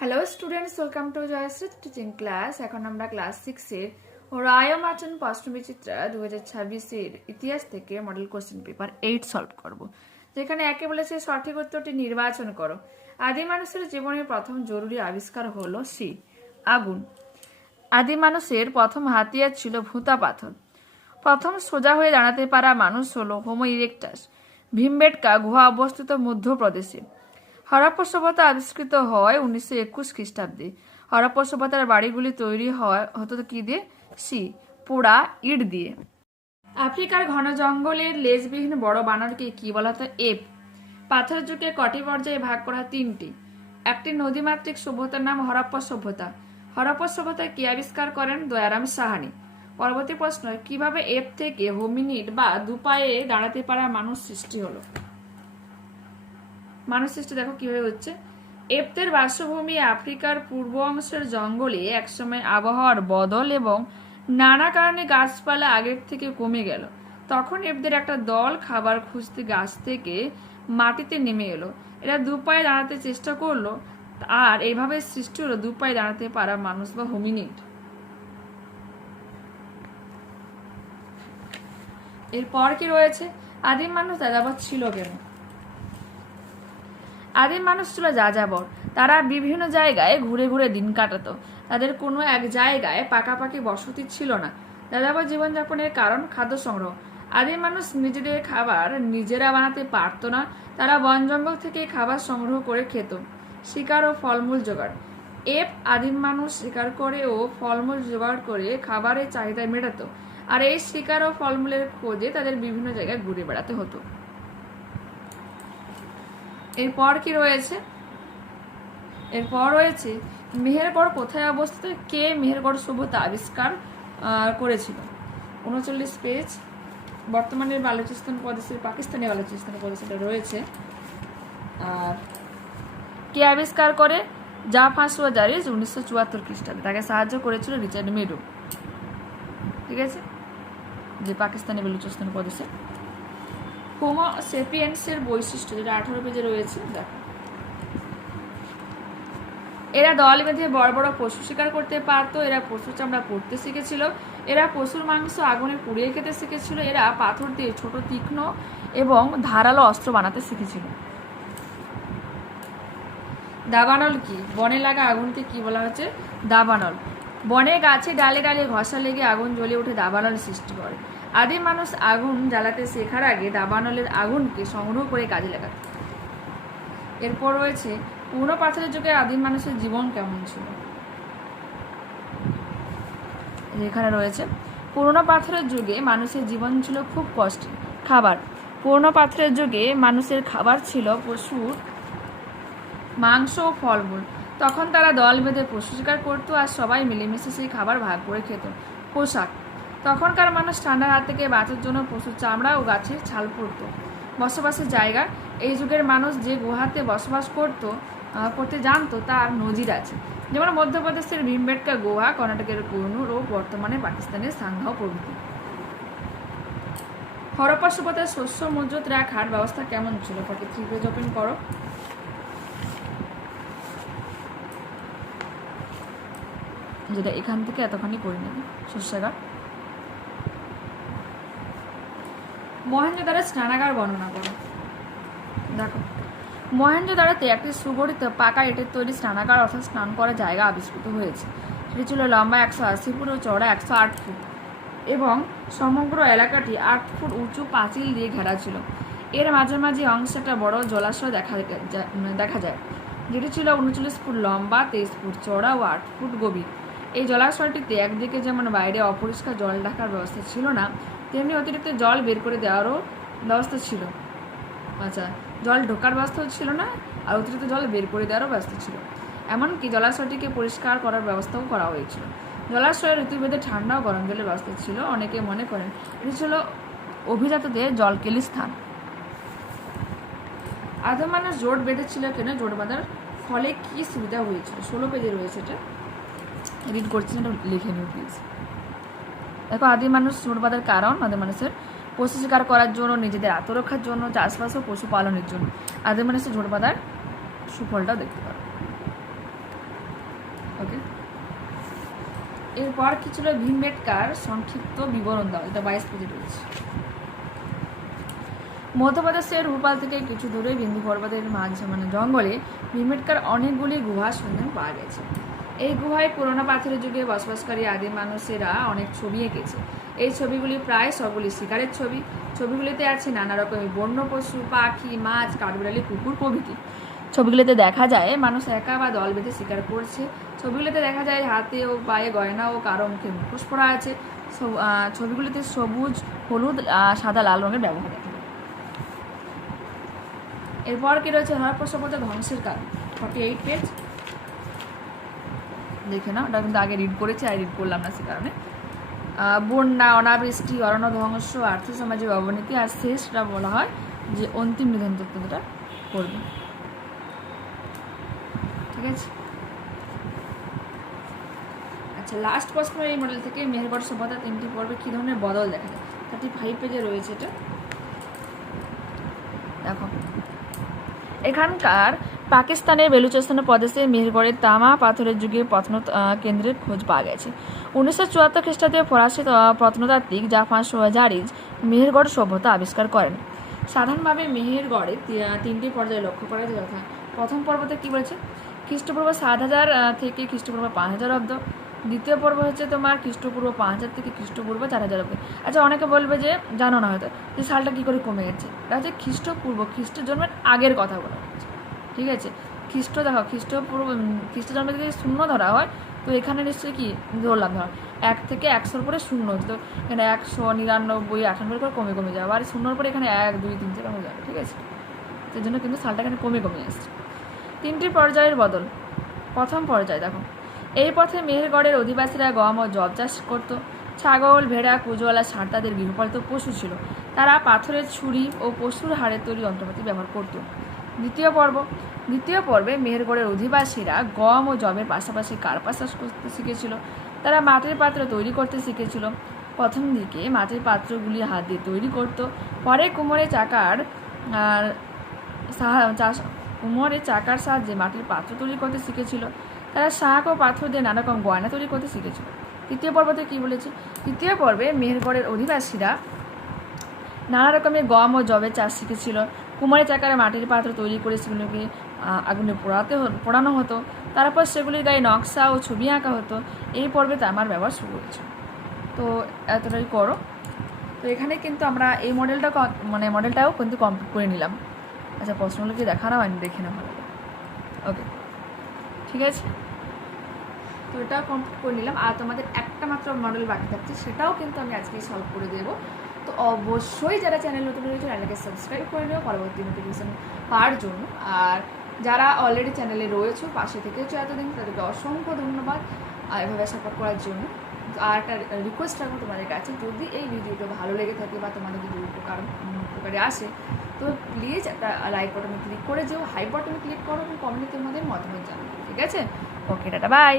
Hello students, welcome to Jayashree teaching class. এখন আমরা class 6-এর রায় merchant প্রশ্নবিচিত্রা 2026-এর ইতিহাস থেকে মডেল কোশ্চেন পেপার 8 সলভ করব, যেখানে একে বলেছে সঠিক উত্তরটি নির্বাচন করো। আদি মানুষের জীবনের প্রথম জরুরি আবিষ্কার হলো আগুন। আদি মানুষের প্রথম হাতিয়ার ছিল ভূতা পাথর। প্রথম সোজা হয়ে দাঁড়াতে পারা মানুষ হলো হোমো ইরেক্টাস। ভীমবেটকা গুহা অবস্থিত মধ্যপ্রদেশে। হরপ্পা সভ্যতা আবিষ্কৃত হয় 1921 খ্রিস্টাব্দে। হরপ্পা সভ্যতার বাড়িগুলি তৈরি হতো কি দিয়ে? পোড়া ইট দিয়ে। আফ্রিকার ঘন জঙ্গলের লেজবিহীন বড় বানরকে কি বলা হতো? এপ। পাথর যুগে কটি পর্যায়ে ভাগ করা? 3টি। একটি নদীমাতৃক সভ্যতার নাম হরপ্পা সভ্যতা। হরপ্পা সভ্যতায় কি আবিষ্কার করেন? দয়ারাম সাহানি। পরবর্তী প্রশ্ন, কিভাবে এপ থেকে হোমিনিড বা দুপায়ে দাঁড়াতে পারা মানুষ সৃষ্টি হলো? মানুষ সৃষ্টি দেখো কিভাবে হচ্ছে। এপদের বাসভূমি আফ্রিকার পূর্ব অংশের জঙ্গলে একসময় আবহাওয়ার বদল এবং নানা কারণে গাছপালা আগের থেকে কমে গেল। তখন এপদের একটা দল খাবার খুঁজতে গাছ থেকে মাটিতে নেমে এলো। এরা দুপায়ে দাঁড়াতে চেষ্টা করলো, আর এইভাবে সৃষ্টি হলো দুপায়ে দাঁড়াতে পারা মানুষ বা হোমিনিড। এরপর কি রয়েছে? আদিম মানুষ যাযাবর ছিল কেন? আদিম মানুষ ছিল যাযাবর। তারা বিভিন্ন জায়গায় ঘুরে ঘুরে দিন কাটাতো। তাদের কোনো এক জায়গায় পাকাপাকি বসতি ছিল না। যাযাবর জীবনযাপনের কারণ খাদ্য সংগ্রহ। আদিম মানুষ নিজেদের খাবার নিজেরা বানাতে পারত না। তারা বন জঙ্গল থেকে খাবার সংগ্রহ করে খেত। শিকার ও ফলমূল জোগাড়। আদিম মানুষ শিকার করে ও ফলমূল জোগাড় করে খাবারের চাহিদা মেটাতো, আর এই শিকার ও ফলমূলের খোঁজে তাদের বিভিন্ন জায়গায় ঘুরে বেড়াতে হতো। এরপর কি রয়েছে? এরপর রয়েছে মেহেরগড় কোথায় অবস্থিত? কে মেহেরগড় সভ্যতা আবিষ্কার করেছিল? 39 পেজ। বর্তমানে বালুচিস্তান প্রদেশের, পাকিস্তানি বালুচিস্তান প্রদেশে রয়েছে। আর কে আবিষ্কার করে? জাফর জারিস 1974 খ্রিস্টাব্দে। তাকে সাহায্য করেছিল রিচার্ড মেডো। ঠিক আছে, যে পাকিস্তানি বালুচিস্তান প্রদেশে। হোমো সেপিয়েন্সের বৈশিষ্ট্য, যেটা 18 পেজে রয়েছে, দেখো। এরা দল বেঁধে বড় বড় পশু শিকার করতে পারতো। এরা পশুর চামড়া পরতে শিখেছিল। এরা পশুর মাংস আগুনে পুড়িয়ে খেতে শিখেছিল। এরা পাথর দিয়ে ছোট তীক্ষ্ণ এবং ধারালো অস্ত্র বানাতে শিখেছিল। দাবানল কি? বনে লাগা আগুনকে কি বলা হচ্ছে? দাবানল। বনে গাছে ডালে ডালে ঘষা লেগে আগুন জ্বলে উঠে দাবানল সৃষ্টি করে। আদিম মানুষ আগুন জ্বালাতে শেখার আগে দাবানলের আগুনকে সংগ্রহ করে কাজে লাগাত। এরপর রয়েছে পুরনো পাথরের যুগে আদিম মানুষের জীবন কেমন ছিল? এখানে রয়েছে পুরনো পাথরের যুগে মানুষের জীবন ছিল খুব কষ্টের। খাবার। পুরনো পাথরের যুগে মানুষের খাবার ছিল পশুর মাংস ও ফলমূল। তখন তারা দল বেঁধে পশু শিকার করতো আর সবাই মিলেমিশে সেই খাবার ভাগ করে খেত। পোশাক। তখনকার মানুষ ঠান্ডার হাত থেকে বাঁচার জন্য পশুর চামড়া ও গাছের ছাল পরত। বসবাসের জায়গা। এই যুগের মানুষ যে গুহাতে বসবাস করতে জানতো তার নজির আছে, যেমন মধ্যপ্রদেশের ভীমবেটকা গুহা, কর্ণাটকের কোহিনুর ও বর্তমানে পাকিস্তানের সাংহাও প্রভৃতি। হরপ্পা সভ্যতার শস্য মজুত রাখার ব্যবস্থা কেমন ছিল? 43 পেজ ওপেন করো। যেটা এখান থেকে এতখানি করে নেবে শস্যাগার। মহেঞ্জোদারো স্নানাগার বর্ণনা করো। দেখো, মহেঞ্জোদারোতে একটি সুগঠিত পাকা ইটের তৈরি স্নানাগার অর্থাৎ স্নান করার জায়গা আবিষ্কৃত হয়েছে। সেটি ছিল লম্বা 180 ফুট ও চওড়া 108 ফুট, এবং সমগ্র এলাকাটি 8 ফুট উঁচু পাঁচিল দিয়ে ঘেরা ছিল। এর মাঝামাঝি অংশে একটা বড় জলাশয় দেখা যায়, যেটি ছিল 39 ফুট লম্বা, 23 ফুট চওড়া ও 8 ফুট গভীর। এই জলাশয়টিতে একদিকে যেমন বাইরে অপরিষ্কার জল ঢাকার ব্যবস্থা ছিল না, তেমনি অতিরিক্ত জল বের করে দেওয়ারও ব্যবস্থা ছিল। আচ্ছা, জল ঢোকার ব্যবস্থাও ছিল না, আর অতিরিক্ত জল বের করে দেওয়ারও ব্যবস্থা ছিল। এমনকি জলাশয়টিকে পরিষ্কার করার ব্যবস্থাও করা হয়েছিল। জলাশয়ের ঋতুভেদে ঠান্ডা ও গরম জলের ব্যবস্থা ছিল। অনেকে মনে করেন এটি ছিল অভিজাতদের জলকেলি স্থান। আদিম মানুষ জোট বেঁধেছিল কেন? জোট বাঁধার ফলে কি সুবিধা হয়েছিল? 16 পেজে রয়েছে, এটা রিড করছি, এটা লিখে নিও প্লিজ। দেখো, আদিম মানুষ জোট বাঁধার কারণ আদিম মানুষের পশু শিকার করার জন্য, নিজেদের আত্মরক্ষার জন্য, চাষবাস ও পশুপালনের জন্য। আদিম মানুষের জোট বাঁধার সুফলটাও দেখতে পারো। ওকে, এরপর কি ছিল ভীমবেটকার সংক্ষিপ্ত বিবরণ দাও, এটা 22 পেজে রয়েছে। মধ্যপ্রদেশের ভোপাল থেকে কিছু দূরে বিন্দু পর্বতের মাঝে জঙ্গলে ভীমবেটকার অনেকগুলি গুহার সন্ধান পাওয়া গেছে। এই গুহায় পুরোনো পাথরের যুগে বসবাসকারী আদিম মানুষেরা অনেক ছবি এঁকেছে। এই ছবিগুলি প্রায় সবগুলি শিকারের ছবি। ছবিগুলিতে আছে নানা রকমের বন্য পশু, পাখি, মাছ, কাঠবিড়ালি, কুকুর প্রভৃতি। ছবিগুলিতে দেখা যায় মানুষ একা বা দল বেঁধে শিকার করছে। ছবিগুলিতে দেখা যায় হাতে ও পায়ে গয়না ও কারো মুখে মুখোশ পরা আছে। ছবিগুলিতে সবুজ, হলুদ, সাদা, লাল রঙের ব্যবহার দেখা যায়। এরপর কি রয়েছে হরপ্পা সভ্যতার ধ্বংসের কারণ, 48 পেজ। দেখে না, ওটা কিন্তু আগে রিড করেছি আর রিড করলাম না সে কারণে। বন্যা, অনাবৃষ্টি, অরণ্য ধ্বংস, আর্থ সমাজের অবনতি, আর শেষটা বলা হয় যে অন্তিম নিধন তত্ত্বটা করবে। ঠিক আছে, আচ্ছা লাস্ট প্রশ্ন এই মডেল থেকে মেহেরগড় সভ্যতা 3টি পর্বে কী ধরনের বদল দেখা যায়, 35 পেজে রয়েছে এটা। দেখো, এখানকার পাকিস্তানের বেলুচিস্তান প্রদেশে মেহেরগড়ের তামা পাথরের যুগে কেন্দ্রের খোঁজ পাওয়া গেছে। 1974 খ্রিস্টাব্দে ফরাসি প্রত্নতাত্ত্বিক জাফর শোয়াজারিজ মেহেরগড় সভ্যতা আবিষ্কার করেন। সাধারণভাবে মেহেরগড়ে 3টি পর্যায়ে লক্ষ্য করা যায়, যথা প্রথম পর্বতে কি বলেছে, খ্রিস্টপূর্ব 7000 থেকে খ্রিস্টপূর্ব 5000 অব্দ। দ্বিতীয় পর্ব হচ্ছে তোমার খ্রিস্টপূর্ব 5000 থেকে খ্রিস্টপূর্ব 4000 অব্দ। আচ্ছা, অনেকে বলবে যে জানো না হয়তো যে সালটা কী করে কমে গেছে, এটা হচ্ছে খ্রিস্ট জন্মের আগের কথা বলা হচ্ছে। ঠিক আছে, দেখো খ্রিস্ট জন্মে যদি 0 ধরা হয়, তো এখানে নিশ্চয়ই কি ধরলাম, ধরো 1 থেকে 100 পরে 0, তো এখানে 199, 98 করে কমে কমে যাবে, আর 0 পরে এখানে 1, 2, 3 থেকে হয়ে যাবে। ঠিক আছে, সেই জন্য কিন্তু সালটা এখানে কমে কমে আসছে। 3টি পর্যায়ের বদল। প্রথম পর্যায় দেখো, এই পথে মেহেরগড়ের অধিবাসীরা গম ও জব চাষ করত। ছাগল, ভেড়া, কুজওয়ালা, ষাঁড় তাদের গৃহপালিত পশু ছিল। তারা পাথরের ছুরি ও পশুর হাড়ের তৈরি যন্ত্রপাতি ব্যবহার করত। দ্বিতীয় পর্বে মেহেরগড়ের অধিবাসীরা গম ও জবের পাশাপাশি কার্পা চাষ করতে শিখেছিল। তারা মাটির পাত্র তৈরি করতে শিখেছিল। প্রথম দিকে মাটির পাত্রগুলি হাত দিয়ে তৈরি করত, পরে কুমোরের চাকার সাহায্যে মাটির পাত্র তৈরি করতে শিখেছিল। তারা শাঁখ ও পাথর দিয়ে নানা রকম গয়না তৈরি করতে শিখেছিল। তৃতীয় পর্বতে কি বলেছে, তৃতীয় পর্বে মেহেরগড়ের অধিবাসীরা নানা রকমের গম ও জবের চাষ শিখেছিল। কুমারের চাকারে মাটির পাত্র তৈরি করে সেগুলোকে আগুনে পোড়ানো হতো। তারপর সেগুলির গায়ে নকশা ও ছবি আঁকা হতো। এই পর্বে তামার ব্যবহার শুরু হয়েছে। তো এতটাই করো। তো এখানে কিন্তু আমরা এই মডেলটাও কিন্তু কমপ্লিট করে নিলাম। আচ্ছা, প্রশ্নগুলো কি দেখানো হয়নি, দেখে না ভালো। ওকে, ঠিক আছে, তো এটাও কমপ্লিট করে নিলাম। আর তোমাদের একটা মাত্র মডেল বাকি থাকছে, সেটাও কিন্তু আমি আজকেই সলভ করে দেবো। তো অবশ্যই যারা চ্যানেল নতুন রয়েছে চ্যানেলকে সাবস্ক্রাইব করে নিও পরবর্তী নোটিফিকেশান পাওয়ার জন্য। আর যারা অলরেডি চ্যানেলে রয়েছে, পাশে থেকেছো এতদিন, তাদেরকে অসংখ্য ধন্যবাদ এভাবে সাপোর্ট করার জন্য। আর একটা রিকোয়েস্ট রাখবো তোমাদের কাছে, যদি এই ভিডিওটা ভালো লেগে থাকে বা তোমাদের যদি উপকারে আসে, তো প্লিজ একটা লাইক বাটনে ক্লিক করে যেও, হাই বাটনে ক্লিক করো এবং কমেন্টে তোমাদের মতামত জানাও। ঠিক আছে, ওকে, টাটা, বাই।